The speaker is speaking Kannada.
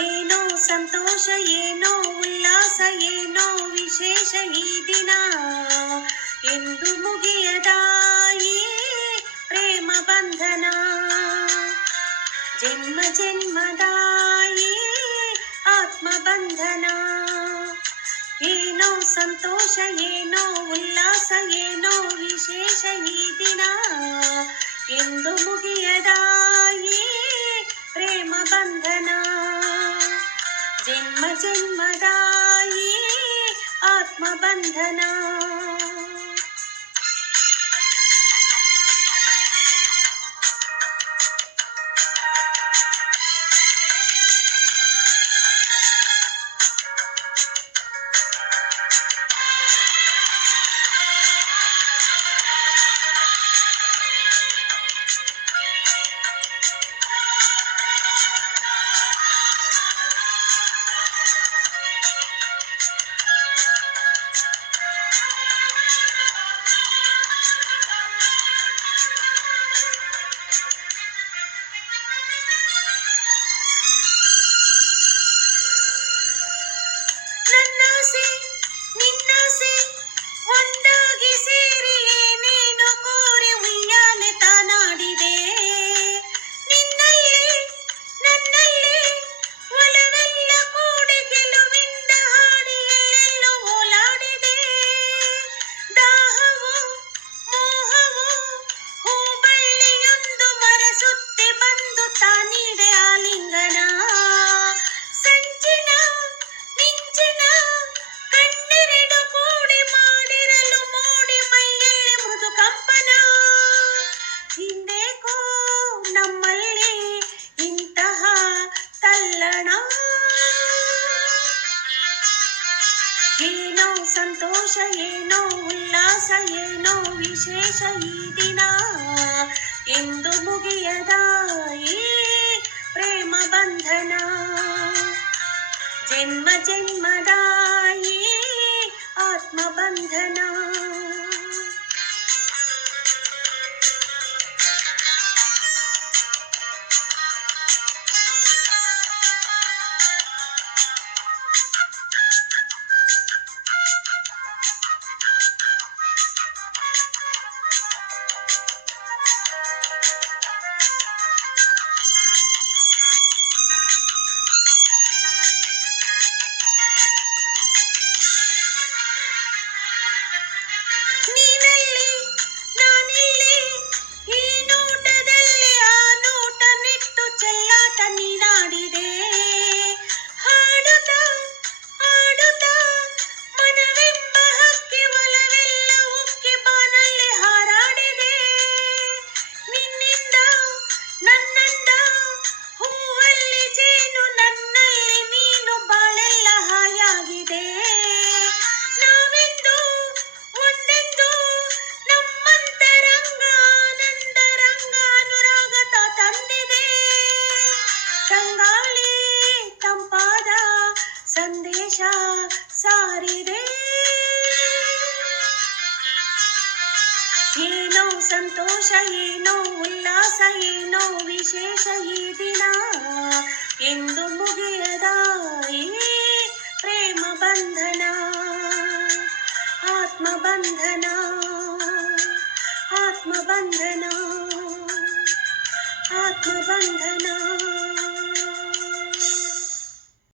ಏನೋ ಸಂತೋಷ, ಏನೋ ಉಲ್ಲಾಸ, ಏನೋ ವಿಶೇಷ ಈ ದಿನ. ಎಂದು ಮುಗಿಯದ ಈ ಪ್ರೇಮ ಬಂಧನ, ಜನ್ಮ ಜನ್ಮದ ಈ ಆತ್ಮ ಬಂಧನ. ಏನೋ ಸಂತೋಷ, ಏನೋ ಉಲ್ಲಾಸ, ಏನೋ ವಿಶೇಷ ಈ ದಿನ. ಎಂದು ಮುಗಿಯದ ಈ ಪ್ರೇಮ ಬಂಧನ, ಜನ್ಮ ಜನ್ಮದ ಈ ಆತ್ಮ ಬಂಧನ. ನನ್ನಾಸೆ ನಿನ್ನಾಸೆ ಒಂದಾಗಿ ಸೇರಿ ಏನೇನೋ ಕೋರಿ ಉಯ್ಯಾಲೆ ತಾನಾಡಿದೆ. ನಿನ್ನಲ್ಲಿ ನನ್ನಲ್ಲಿ ಒಲವೆಲ್ಲ ಕೂಡಿ ಗೆಲುವಿಂದ ಹಾಡಿ ಎಲ್ಲೆಲ್ಲೋ ಓಲಾಡಿದೆ. ದಾಹವು ಮೋಹವು ಹೂಬಳ್ಳಿಯೊಂದು ಮರಸುತ್ತಿ ಬಂದು ತಾನೀಡೆ ಆಲಿಂಗನ. ಸಂಚಿನ ಮಿಂಚಿನ ಕಣ್ಣೆರಡು ಕೂಡಿ ಮಾಡಿರಲು ಮೂಡಿ ಮೈಯಲ್ಲಿ ಮೃದು ಕಂಪನ. ಹಿಂದೇಕೋ ನಮ್ಮಲ್ಲಿ ಇಂತಹ ತಲ್ಲಣ. ಏನೋ ಸಂತೋಷ, ಏನೋ ಉಲ್ಲಾಸ, ಏನೋ ವಿಶೇಷ ಈ ದಿನ. ಎಂದು ಮುಗಿಯದ ಈ ಪ್ರೇಮ ಬಂಧನ, ಜನ್ಮ ಜನ್ಮದ ಈ ಆತ್ಮ ಬಂಧನ. ನೀನಲ್ಲಿ ನಾನಿಲ್ಲಿ ಈ ನೋಟದಲ್ಲಿ ಆ ನೋಟ ನೆಟ್ಟು ಚೆಲ್ಲಾಟ ನೀನಾಡಿದೆ. ಹಾಡುತ್ತಾ ಹಾಡುತ್ತಾ ಮನವೆಂಬ ಹಕ್ಕಿ ಒಲವೆಲ್ಲ ಉಕ್ಕಿ ಬಾನಲ್ಲಿ ಹಾರಾಡಿದೆ. ನಿನ್ನಿಂದ ನನ್ನಂದ ಹೂವಲ್ಲಿ ಜೇನು, ನನ್ನಲ್ಲಿ ನೀನು, ಬಾಳೆಲ್ಲ ಹಾಯಾಗಿದೆ. ನಾವೆಂದು ಒಂದೆಂದು ನಮ್ಮಂತರಂಗ ಆನಂದ ರಂಗ ಅನುರಾಗ ತಂದಿದೆ. ತಂಗಾಳಿ ತಂಪಾದ ಸಂದೇಶ ಸಾರಿದೆ. ಏನೋ ಸಂತೋಷ, ಏನೋ ಉಲ್ಲಾಸ, ಏನೋ ವಿಶೇಷ ಈ ದಿನ. ಎಂದು ಮುಗಿಯದ ಈ ಪ್ರೇಮ ಬಂಧನ, ಆತ್ಮ ಬಂಧನ, ಆತ್ಮ ಬಂಧನ, ಆತ್ಮ ಬಂಧನ.